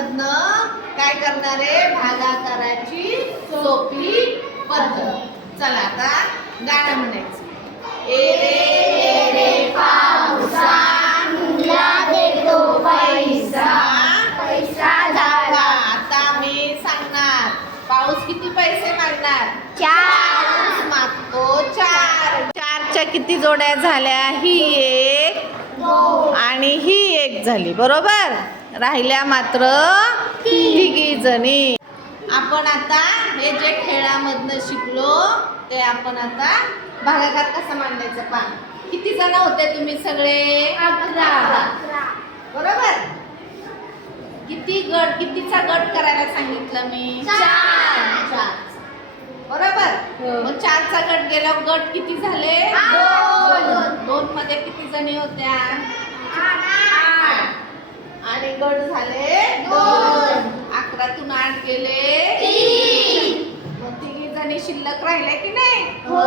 गाण्यामधनं काय करणार आहे, भागाकाराची सोपी पद्धत. चला आता गाणं म्हणायचं. ए रे पावसा तुला देतो पैसा, पैसा झाला. आता मी सांगणार, पाऊस किती पैसे मागणार? 4 मागतो 4. 4च्या किती जोड्या झाल्या? ही एक 2 आणि ही एक झाली, बरोबर. राहिल्या मात्र तिघी जणी. आपण आता हे जे खेळामधनं शिकलो ते आपण आता भागाकार कसा मांडायचा पहा. किती जण होते तुम्ही सगळे? 11 बरोबर. किती गट, कितीचा गट करायला सांगितलं मी? 4 बरोबर. मग 4चा गट गेला, गट किती झाले? 2 2 मध्ये किती जणी होत्या? 8 आणि गट झाले 2 11तून 8 गेले 3 मग तिघी जणी शिल्लक राहिले की नाही? हो.